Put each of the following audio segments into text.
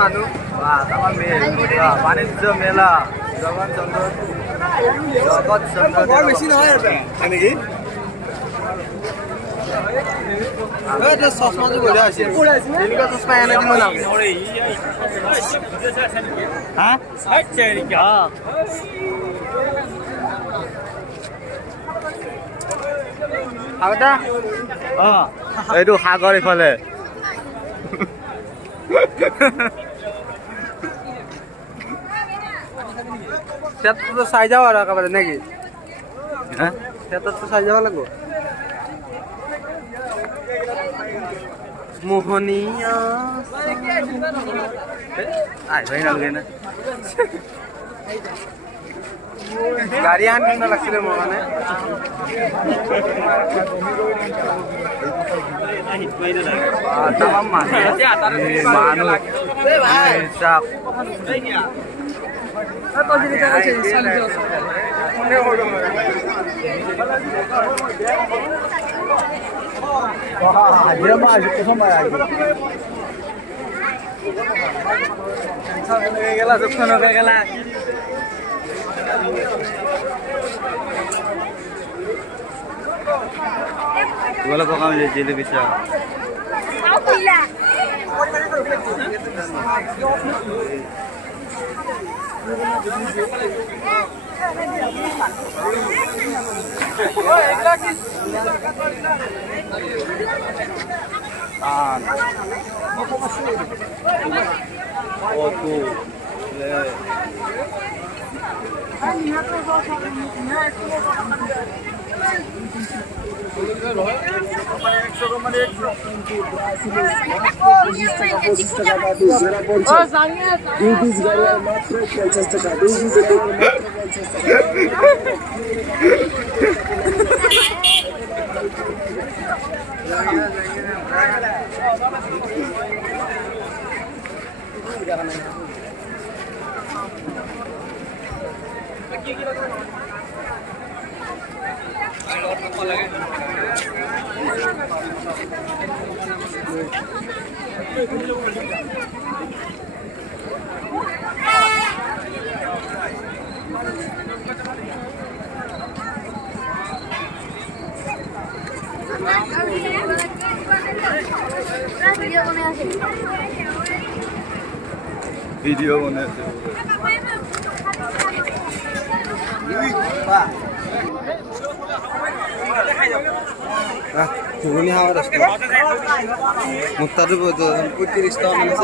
মানুহ আমাৰ বাণিজ্য মেলা জগত চন্দ্ৰ বেছি নহয় নেকি চশমাটো গৈ আছে এনেকুৱা চশমা এনে দিব নালাগে হা এইটো সাগৰ ইফালে তো চাই যাও আৰু একেবাৰে নেকি তো চাই যাব লাগিব মোহনীয়া আহিবই নালাগে না গাড়ী আন কিনা লাগিছিলে মোৰ মানে মানুহ গেলা Gula po kami sa Jilly Beach. Video bone ase ঘুগুনি খাওয়া রাস্তা মুক্তার 35 টাকা মানে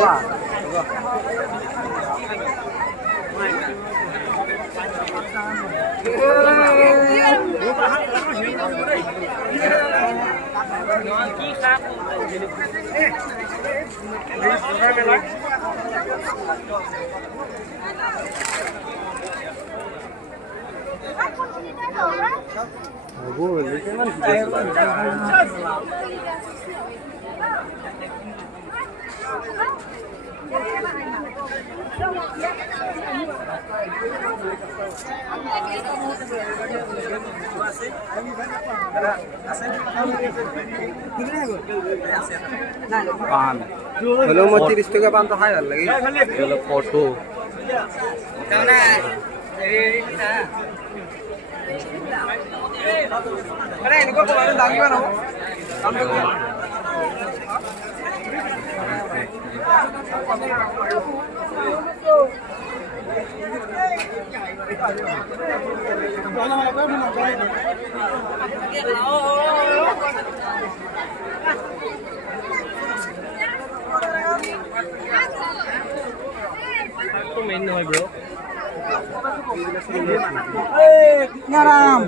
পান হলো 30 টাকা পান তো খাই ভাল লাগে হলো ফটো না আরে এনেকো বলে দাম কিমান হ'ব দাম তো main নহয় bro कितना राम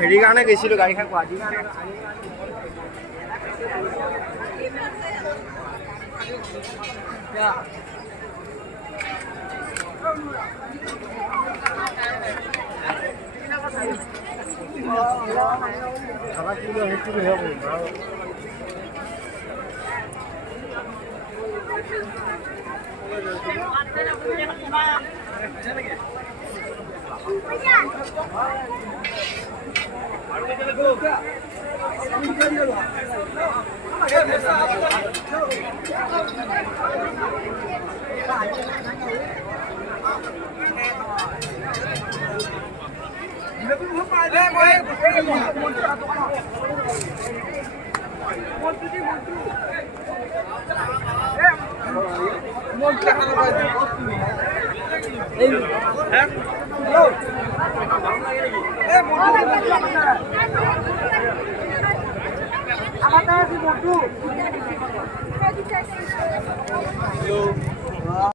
হেৰি কাৰণে গৈছিলো গাড়ীখন গুৱাহাটী